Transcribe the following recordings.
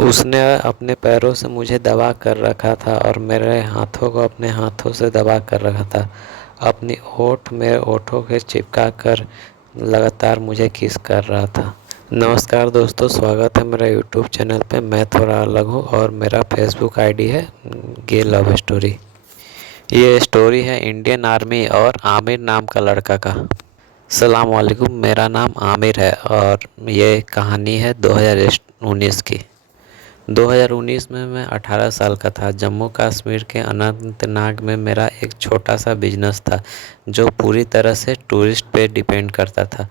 उसने अपने पैरों से मुझे दबा कर रखा था और मेरे हाथों को अपने हाथों से दबा कर रखा था। अपनी ओठ मेरे ओठों के चिपका कर लगातार मुझे किस कर रहा था। नमस्कार दोस्तों, स्वागत है मेरा यूट्यूब चैनल पे। मैं थोड़ा अलग हूँ और मेरा फेसबुक आईडी है गे लव स्टोरी। ये स्टोरी है इंडियन आर्मी और आमिर नाम का लड़का का। सलाम वालेकुम, मेरा नाम आमिर है और ये कहानी है 2019 की। 2019 में मैं 18 साल का था। जम्मू कश्मीर के अनंतनाग में मेरा एक छोटा सा बिजनेस था जो पूरी तरह से टूरिस्ट पे डिपेंड करता था।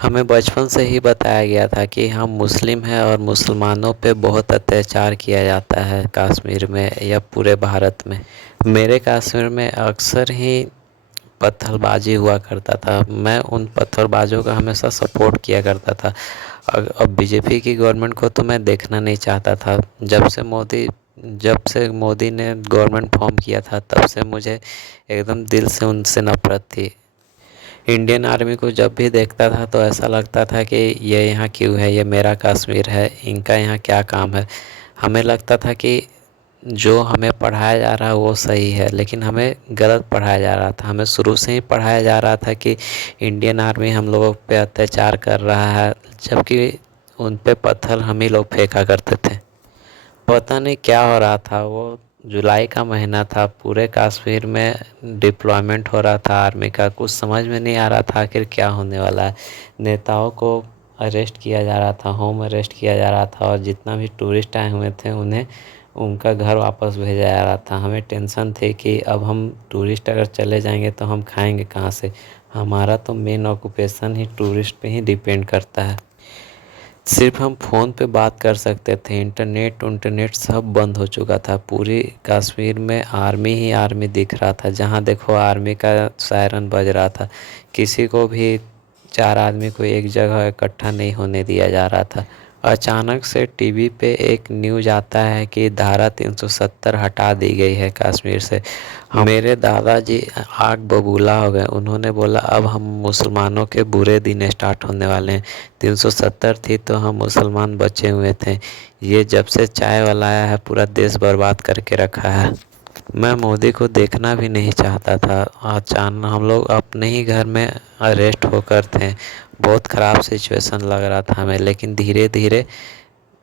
हमें बचपन से ही बताया गया था कि हम मुस्लिम हैं और मुसलमानों पे बहुत अत्याचार किया जाता है कश्मीर में या पूरे भारत में। मेरे कश्मीर में अक्सर ही पत्थरबाजी हुआ करता था। मैं उन पत्थरबाजों का हमेशा सपोर्ट किया करता था। अब बीजेपी की गवर्नमेंट को तो मैं देखना नहीं चाहता था। जब से मोदी ने गवर्नमेंट फॉर्म किया था तब से मुझे एकदम दिल से उनसे नफरत थी। इंडियन आर्मी को जब भी देखता था तो ऐसा लगता था कि ये यहाँ क्यों है, ये मेरा कश्मीर है, इनका यहाँ क्या काम है। हमें लगता था कि जो हमें पढ़ाया जा रहा है वो सही है, लेकिन हमें गलत पढ़ाया जा रहा था। हमें शुरू से ही पढ़ाया जा रहा था कि इंडियन आर्मी हम लोगों पे अत्याचार कर रहा है, जबकि उन पे पत्थर हम ही लोग फेंका करते थे। पता नहीं क्या हो रहा था। वो जुलाई का महीना था, पूरे कश्मीर में डिप्लॉयमेंट हो रहा था आर्मी का। कुछ समझ में नहीं आ रहा था आखिर क्या होने वाला है। नेताओं को अरेस्ट किया जा रहा था, होम अरेस्ट किया जा रहा था और जितना भी टूरिस्ट आए हुए थे उन्हें उनका घर वापस भेजा जा रहा था। हमें टेंशन थी कि अब हम टूरिस्ट अगर चले जाएंगे तो हम खाएंगे कहाँ से। हमारा तो मेन ऑक्यूपेशन ही टूरिस्ट पे ही डिपेंड करता है। सिर्फ हम फ़ोन पे बात कर सकते थे। इंटरनेट सब बंद हो चुका था। पूरी कश्मीर में आर्मी ही आर्मी दिख रहा था। जहाँ देखो आर्मी का सायरन बज रहा था। किसी को भी, चार आदमी को एक जगह इकट्ठा नहीं होने दिया जा रहा था। अचानक से टीवी पे एक न्यूज़ आता है कि धारा 370 हटा दी गई है कश्मीर से। मेरे दादाजी आग बबूला हो गए। उन्होंने बोला अब हम मुसलमानों के बुरे दिन स्टार्ट होने वाले हैं। 370 थी तो हम मुसलमान बचे हुए थे। ये जब से चाय वाला आया है पूरा देश बर्बाद करके रखा है। मैं मोदी को देखना भी नहीं चाहता था। अचानक हम लोग अपने ही घर में अरेस्ट होकर थे। बहुत ख़राब सिचुएशन लग रहा था हमें, लेकिन धीरे धीरे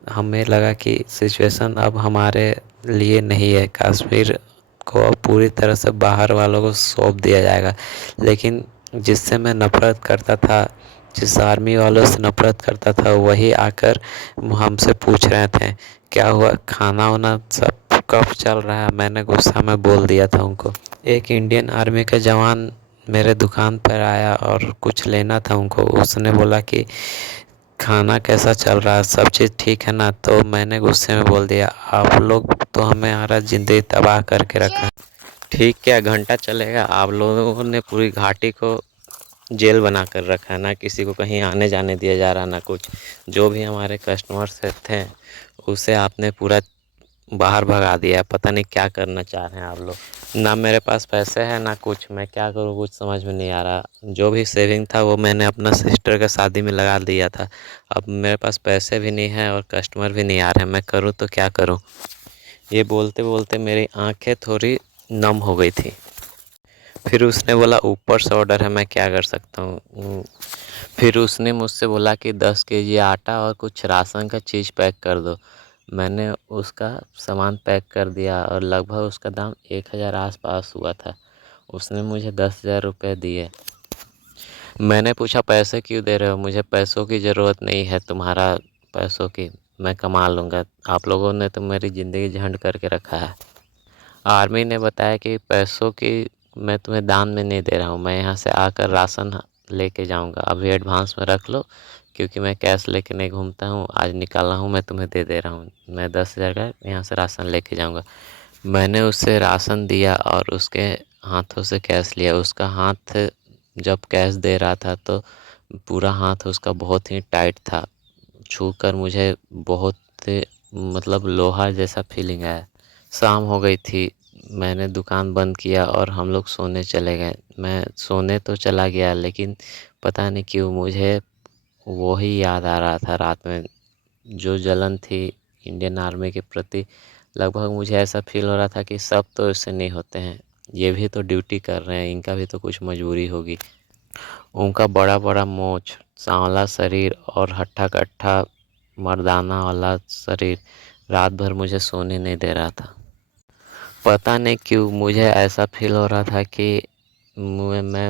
हमें लगा कि सिचुएशन अब हमारे लिए नहीं है। कश्मीर को अब पूरी तरह से बाहर वालों को सौंप दिया जाएगा। लेकिन जिससे मैं नफ़रत करता था, जिस आर्मी वालों से नफ़रत करता था, वही आकर हमसे पूछ रहे थे क्या हुआ, खाना वाना सब कब चल रहा है। मैंने गुस्सा में बोल दिया था उनको। एक इंडियन आर्मी का जवान मेरे दुकान पर आया और कुछ लेना था उनको। उसने बोला कि खाना कैसा चल रहा है, सब चीज़ ठीक है ना। तो मैंने गुस्से में बोल दिया आप लोग तो हमारा ज़िंदगी तबाह करके रखा है। ठीक क्या घंटा चलेगा, आप लोगों ने पूरी घाटी को जेल बना कर रखा है। ना किसी को कहीं आने जाने दिया जा रहा, ना कुछ। जो भी हमारे कस्टमर्स थे उसे आपने पूरा बाहर भगा दिया। पता नहीं क्या करना चाह रहे हैं आप लोग। ना मेरे पास पैसे हैं ना कुछ, मैं क्या करूँ कुछ समझ में नहीं आ रहा। जो भी सेविंग था वो मैंने अपना सिस्टर का शादी में लगा दिया था। अब मेरे पास पैसे भी नहीं हैं और कस्टमर भी नहीं आ रहे हैं। मैं करूँ तो क्या करूँ। ये बोलते बोलते मेरी आंखें थोड़ी नम हो गई थी। फिर उसने बोला ऊपर से ऑर्डर है, मैं क्या कर सकता हूँ। फिर उसने मुझसे बोला कि 10 केजी आटा और कुछ राशन का चीज़ पैक कर दो। मैंने उसका सामान पैक कर दिया और लगभग उसका दाम 1000 आसपास हुआ था। उसने मुझे 10,000 रुपये दिए। मैंने पूछा पैसे क्यों दे रहे हो, मुझे पैसों की ज़रूरत नहीं है, तुम्हारा पैसों की मैं कमा लूँगा। आप लोगों ने तो मेरी ज़िंदगी झंड करके रखा है। आर्मी ने बताया कि पैसों की मैं तुम्हें दान में नहीं दे रहा हूँ, मैं यहाँ से आकर राशन लेके जाऊँगा। अभी एडवांस में रख लो क्योंकि मैं कैश लेके नहीं घूमता हूँ। आज निकाला हूँ, मैं तुम्हें दे दे रहा हूँ। मैं 10,000 का यहाँ से राशन लेके जाऊँगा। मैंने उससे राशन दिया और उसके हाथों से कैश लिया। उसका हाथ जब कैश दे रहा था तो पूरा हाथ उसका बहुत ही टाइट था। छूकर मुझे बहुत मतलब लोहा जैसा फीलिंग आया। शाम हो गई थी। मैंने दुकान बंद किया और हम लोग सोने चले गए। मैं सोने तो चला गया लेकिन पता नहीं क्यों मुझे वो ही याद आ रहा था रात में। जो जलन थी इंडियन आर्मी के प्रति लगभग मुझे ऐसा फील हो रहा था कि सब तो इससे नहीं होते हैं, ये भी तो ड्यूटी कर रहे हैं, इनका भी तो कुछ मजबूरी होगी। उनका बड़ा बड़ा मूंछ, सांवला शरीर और हट्ठा कट्ठा मर्दाना वाला शरीर रात भर मुझे सोने नहीं दे रहा था। पता नहीं क्यों मुझे ऐसा फील हो रहा था कि मैं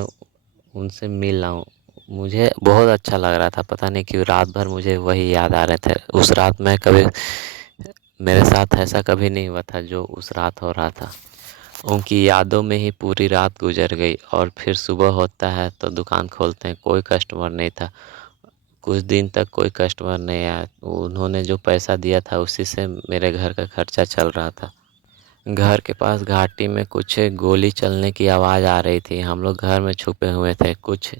उनसे मिल रहा हूँ। मुझे बहुत अच्छा लग रहा था, पता नहीं क्यों रात भर मुझे वही याद आ रहे थे। उस रात मैं कभी मेरे साथ ऐसा कभी नहीं हुआ था जो उस रात हो रहा था। उनकी यादों में ही पूरी रात गुजर गई और फिर सुबह होता है तो दुकान खोलते हैं, कोई कस्टमर नहीं था। कुछ दिन तक कोई कस्टमर नहीं आया। उन्होंने जो पैसा दिया था उसी से मेरे घर का खर्चा चल रहा था। घर के पास घाटी में कुछ गोली चलने की आवाज़ आ रही थी। हम लोग घर में छुपे हुए थे। कुछ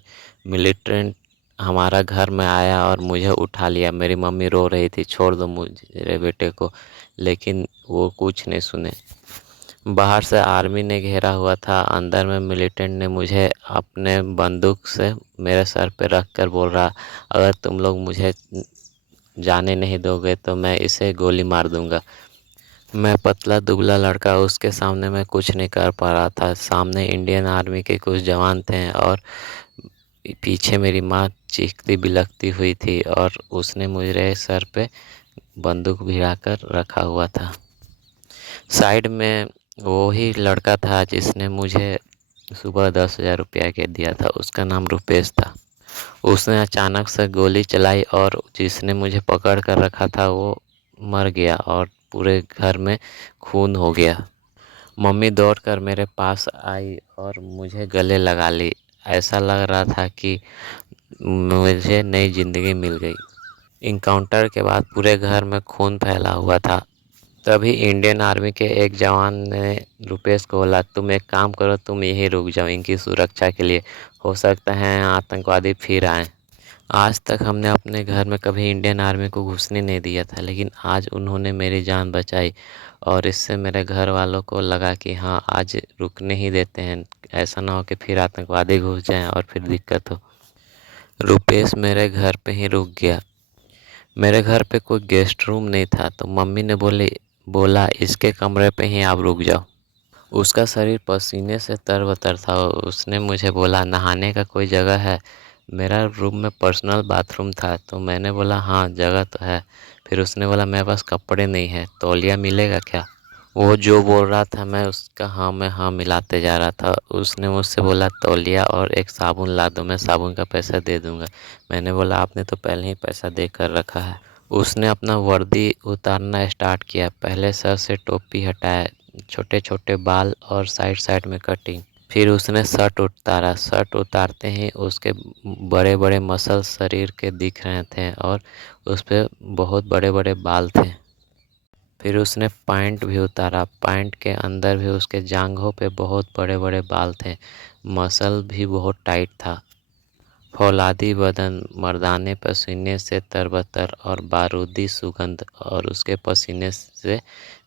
मिलिटेंट हमारा घर में आया और मुझे उठा लिया। मेरी मम्मी रो रही थी, छोड़ दो मुझे बेटे को, लेकिन वो कुछ नहीं सुने। बाहर से आर्मी ने घेरा हुआ था, अंदर में मिलिटेंट ने मुझे अपने बंदूक से मेरे सर पे रख कर बोल रहा, अगर तुम लोग मुझे जाने नहीं दोगे तो मैं इसे गोली मार दूंगा। मैं पतला दुबला लड़का, उसके सामने मैं कुछ नहीं कर पा रहा था। सामने इंडियन आर्मी के कुछ जवान थे और पीछे मेरी माँ चीखती बिलखती हुई थी और उसने मेरे सर पे बंदूक भिड़ा कर रखा हुआ था। साइड में वो ही लड़का था जिसने मुझे सुबह 10,000 रुपया के दिया था, उसका नाम रुपेश था। उसने अचानक से गोली चलाई और जिसने मुझे पकड़ कर रखा था वो मर गया और पूरे घर में खून हो गया। मम्मी दौड़कर मेरे पास आई और मुझे गले लगा ली। ऐसा लग रहा था कि मुझे नई ज़िंदगी मिल गई। इनकाउंटर के बाद पूरे घर में खून फैला हुआ था। तभी इंडियन आर्मी के एक जवान ने रुपेश को बोला, तुम एक काम करो, तुम यहीं रुक जाओ इनकी सुरक्षा के लिए, हो सकता है आतंकवादी फिर आए। आज तक हमने अपने घर में कभी इंडियन आर्मी को घुसने नहीं दिया था, लेकिन आज उन्होंने मेरी जान बचाई और इससे मेरे घर वालों को लगा कि हाँ, आज रुकने ही देते हैं, ऐसा ना हो कि फिर आतंकवादी घुस जाएं और फिर दिक्कत हो। रुपेश मेरे घर पे ही रुक गया। मेरे घर पे कोई गेस्ट रूम नहीं था तो मम्मी ने बोला इसके कमरे पे ही आप रुक जाओ। उसका शरीर पसीने से तरबतर था। उसने मुझे बोला, नहाने का कोई जगह है? मेरा रूम में पर्सनल बाथरूम था तो मैंने बोला हाँ, जगह तो है। फिर उसने बोला, मेरे पास कपड़े नहीं है, तौलिया मिलेगा क्या? वो जो बोल रहा था मैं उसका हाँ में हाँ मिलाते जा रहा था। उसने मुझसे बोला, तौलिया और एक साबुन ला दो, मैं साबुन का पैसा दे दूँगा। मैंने बोला, आपने तो पहले ही पैसा दे कर रखा है। उसने अपना वर्दी उतारना स्टार्ट किया। पहले सर से टोपी हटाया, छोटे छोटे बाल और साइड साइड में कटिंग। फिर उसने शर्ट उतारा। शर्ट उतारते ही उसके बड़े बड़े मसल शरीर के दिख रहे थे और उस पर बहुत बड़े बड़े बाल थे। फिर उसने पैंट भी उतारा। पैंट के अंदर भी उसके जांघों पे बहुत बड़े बड़े बाल थे। मसल भी बहुत टाइट था। फौलादी बदन, मर्दाने पसीने से तरबतर और बारूदी सुगंध और उसके पसीने से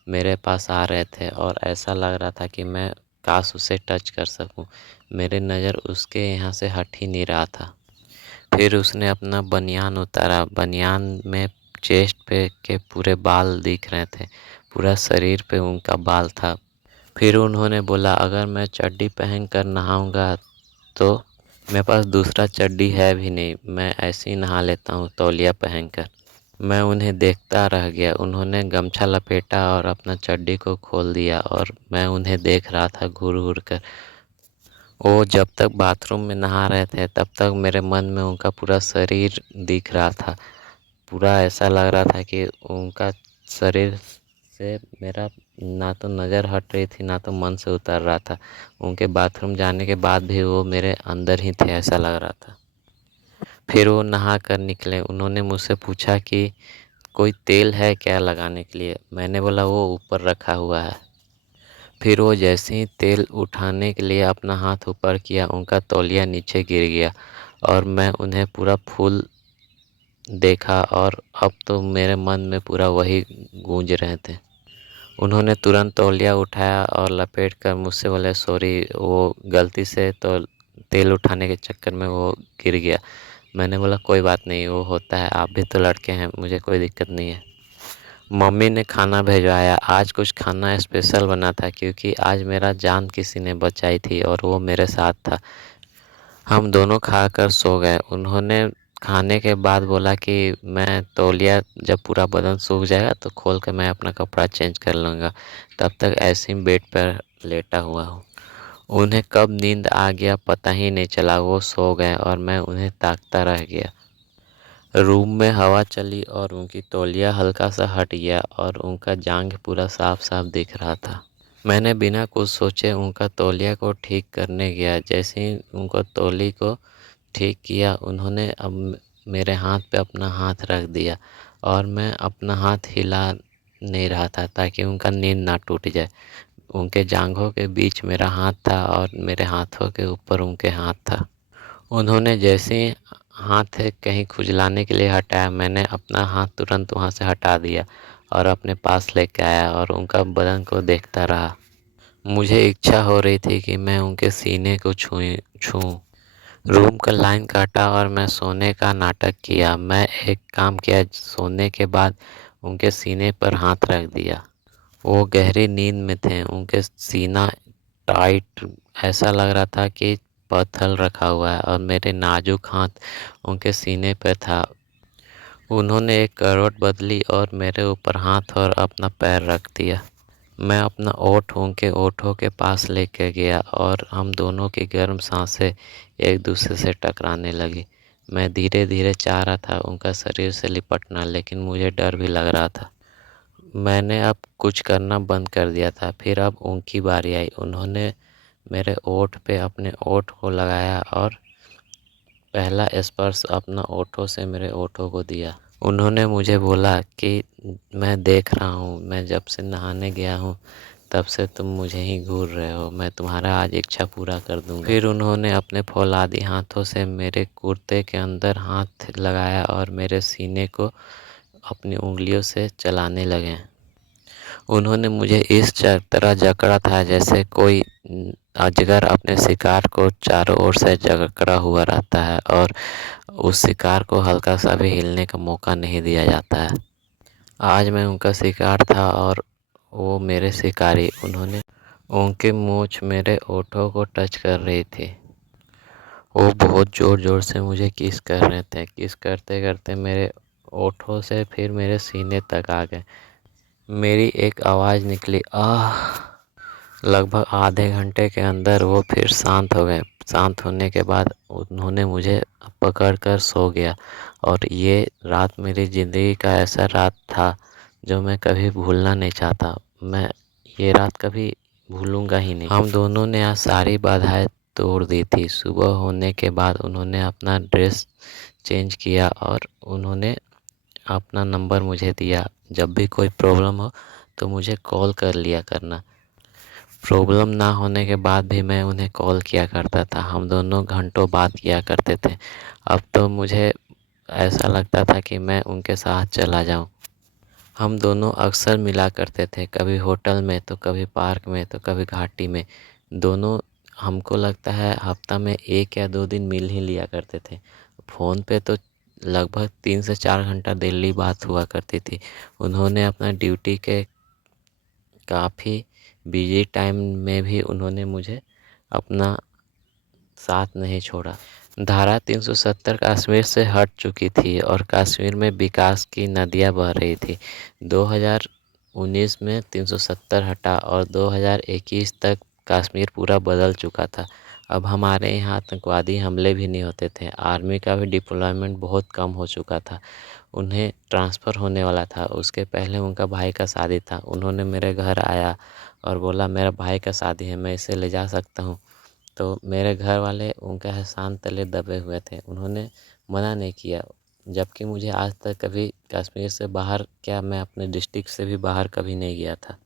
मेरे पास आ रहे थे और ऐसा लग रहा था कि मैं काश उसे टच कर सकूं। मेरे नज़र उसके यहाँ से हट ही नहीं रहा था। फिर उसने अपना बनियान उतारा। बनियान में चेस्ट पे के पूरे बाल दिख रहे थे, पूरा शरीर पे उनका बाल था। फिर उन्होंने बोला, अगर मैं चड्डी पहन कर नहाऊंगा तो मेरे पास दूसरा चड्डी है भी नहीं, मैं ऐसे ही नहा लेता हूँ तौलिया पहनकर। मैं उन्हें देखता रह गया। उन्होंने गमछा लपेटा और अपना चड्डी को खोल दिया और मैं उन्हें देख रहा था घूर घूर कर। वो जब तक बाथरूम में नहा रहे थे तब तक मेरे मन में उनका पूरा शरीर दिख रहा था। पूरा ऐसा लग रहा था कि उनका शरीर से मेरा ना तो नज़र हट रही थी ना तो मन से उतर रहा था। उनके बाथरूम जाने के बाद भी वो मेरे अंदर ही थे, ऐसा लग रहा था। फिर वो नहा कर निकले। उन्होंने मुझसे पूछा कि कोई तेल है क्या लगाने के लिए? मैंने बोला वो ऊपर रखा हुआ है। फिर वो जैसे ही तेल उठाने के लिए अपना हाथ ऊपर किया, उनका तौलिया नीचे गिर गया और मैं उन्हें पूरा फूल देखा और अब तो मेरे मन में पूरा वही गूंज रहे थे। उन्होंने तुरंत तौलिया उठाया और लपेट कर मुझसे बोले, सॉरी, वो गलती से तो तेल उठाने के चक्कर में वो गिर गया। मैंने बोला कोई बात नहीं, वो होता है, आप भी तो लड़के हैं, मुझे कोई दिक्कत नहीं है। मम्मी ने खाना भिजवाया। आज कुछ खाना स्पेशल बना था क्योंकि आज मेरा जान किसी ने बचाई थी और वो मेरे साथ था। हम दोनों खाकर सो गए। उन्होंने खाने के बाद बोला कि मैं तौलिया जब पूरा बदन सूख जाएगा तो खोल कर मैं अपना कपड़ा चेंज कर लूँगा, तब तक ऐसे ही बेड पर लेटा हुआ हूँ। उन्हें कब नींद आ गया पता ही नहीं चला। वो सो गए और मैं उन्हें ताकता रह गया। रूम में हवा चली और उनकी तौलिया हल्का सा हट गया और उनका जांघ पूरा साफ साफ दिख रहा था। मैंने बिना कुछ सोचे उनका तौलिया को ठीक करने गया। जैसे ही उनको तौली को ठीक किया, उन्होंने अब मेरे हाथ पे अपना हाथ रख दिया और मैं अपना हाथ हिला नहीं रहा था ताकि उनका नींद ना टूट जाए। उनके जांघों के बीच मेरा हाथ था और मेरे हाथों के ऊपर उनके हाथ था। उन्होंने जैसे ही हाथ कहीं खुजलाने के लिए हटाया, मैंने अपना हाथ तुरंत वहाँ से हटा दिया और अपने पास लेके आया और उनका बदन को देखता रहा। मुझे इच्छा हो रही थी कि मैं उनके सीने को छूऊं। रूम का लाइन काटा और मैं सोने का नाटक किया। मैं एक काम किया, सोने के बाद उनके सीने पर हाथ रख दिया। वो गहरी नींद में थे। उनके सीना टाइट, ऐसा लग रहा था कि पत्थर रखा हुआ है और मेरे नाजुक हाथ उनके सीने पर था। उन्होंने एक करवट बदली और मेरे ऊपर हाथ और अपना पैर रख दिया। मैं अपना ओठ उनके ओठों के पास लेके गया और हम दोनों की गर्म सांसें एक दूसरे से टकराने लगी। मैं धीरे धीरे चाह रहा था उनका शरीर से लिपटना, लेकिन मुझे डर भी लग रहा था। मैंने अब कुछ करना बंद कर दिया था। फिर अब उनकी बारी आई। उन्होंने मेरे ओठ पे अपने ओठ को लगाया और पहला स्पर्श अपना ओठों से मेरे ओठों को दिया। उन्होंने मुझे बोला कि मैं देख रहा हूँ, मैं जब से नहाने गया हूँ तब से तुम मुझे ही घूर रहे हो। मैं तुम्हारा आज इच्छा पूरा कर दूंगा। फिर उन्होंने अपने फौलादी हाथों से मेरे कुर्ते के अंदर हाथ लगाया और मेरे सीने को अपनी उंगलियों से चलाने लगे। उन्होंने मुझे इस तरह जकड़ा था जैसे कोई अजगर अपने शिकार को चारों ओर से जकड़ा हुआ रहता है और उस शिकार को हल्का सा भी हिलने का मौका नहीं दिया जाता है। आज मैं उनका शिकार था और वो मेरे शिकारी। उन्होंने उनकी मूंछ मेरे ओठों को टच कर रही थी। वो बहुत ज़ोर ज़ोर से मुझे किस कर रहे थे। किस करते करते मेरे ओठों से फिर मेरे सीने तक आ गए। मेरी एक आवाज़ निकली, आह। लगभग आधे घंटे के अंदर वो फिर शांत हो गए। शांत होने के बाद उन्होंने मुझे पकड़ कर सो गया और ये रात मेरी ज़िंदगी का ऐसा रात था जो मैं कभी भूलना नहीं चाहता। मैं ये रात कभी भूलूंगा ही नहीं। हम दोनों ने आज सारी बाधाएं तोड़ दी थी। सुबह होने के बाद उन्होंने अपना ड्रेस चेंज किया और उन्होंने अपना नंबर मुझे दिया। जब भी कोई प्रॉब्लम हो तो मुझे कॉल कर लिया करना। प्रॉब्लम ना होने के बाद भी मैं उन्हें कॉल किया करता था। हम दोनों घंटों बात किया करते थे। अब तो मुझे ऐसा लगता था कि मैं उनके साथ चला जाऊं। हम दोनों अक्सर मिला करते थे, कभी होटल में तो कभी पार्क में तो कभी घाटी में। दोनों, हमको लगता है हफ्ता में 1 या 2 दिन मिल ही लिया करते थे। फ़ोन पे तो लगभग 3 से 4 घंटा डेली बात हुआ करती थी। उन्होंने अपना ड्यूटी के काफ़ी बिजी टाइम में भी उन्होंने मुझे अपना साथ नहीं छोड़ा। धारा 370 कश्मीर से हट चुकी थी और कश्मीर में विकास की नदियां बह रही थी। 2019 में 370 हटा और 2021 तक कश्मीर पूरा बदल चुका था। अब हमारे यहाँ आतंकवादी हमले भी नहीं होते थे। आर्मी का भी डिप्लॉयमेंट बहुत कम हो चुका था। उन्हें ट्रांसफ़र होने वाला था। उसके पहले उनका भाई का शादी था। उन्होंने मेरे घर आया और बोला मेरा भाई का शादी है, मैं इसे ले जा सकता हूँ। तो मेरे घर वाले उनके एहसान तले दबे हुए थे। उन्होंने मना नहीं किया, जबकि मुझे आज तक कभी कश्मीर से बाहर, क्या मैं अपने डिस्ट्रिक्ट से भी बाहर कभी नहीं गया था।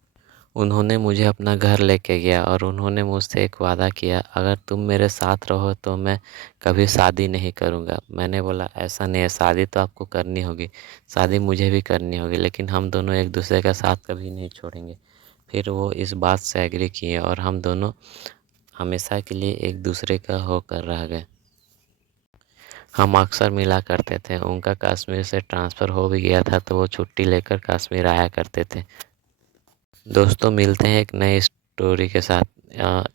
उन्होंने मुझे अपना घर लेके गया और उन्होंने मुझसे एक वादा किया, अगर तुम मेरे साथ रहो तो मैं कभी शादी नहीं करूँगा। मैंने बोला ऐसा नहीं है, शादी तो आपको करनी होगी, शादी मुझे भी करनी होगी, लेकिन हम दोनों एक दूसरे का साथ कभी नहीं छोड़ेंगे। फिर वो इस बात से एग्री किए और हम दोनों हमेशा के लिए एक दूसरे का होकर रह गए। हम अक्सर मिला करते थे। उनका कश्मीर से ट्रांसफ़र हो भी गया था तो वो छुट्टी लेकर कश्मीर आया करते थे। दोस्तों मिलते हैं एक नई स्टोरी के साथ।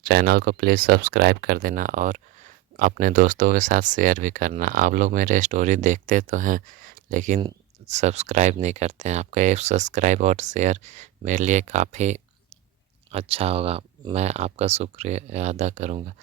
चैनल को प्लीज़ सब्सक्राइब कर देना और अपने दोस्तों के साथ शेयर भी करना। आप लोग मेरे स्टोरी देखते तो हैं लेकिन सब्सक्राइब नहीं करते हैं। आपका एक सब्सक्राइब और शेयर मेरे लिए काफ़ी अच्छा होगा। मैं आपका शुक्रिया अदा करूँगा।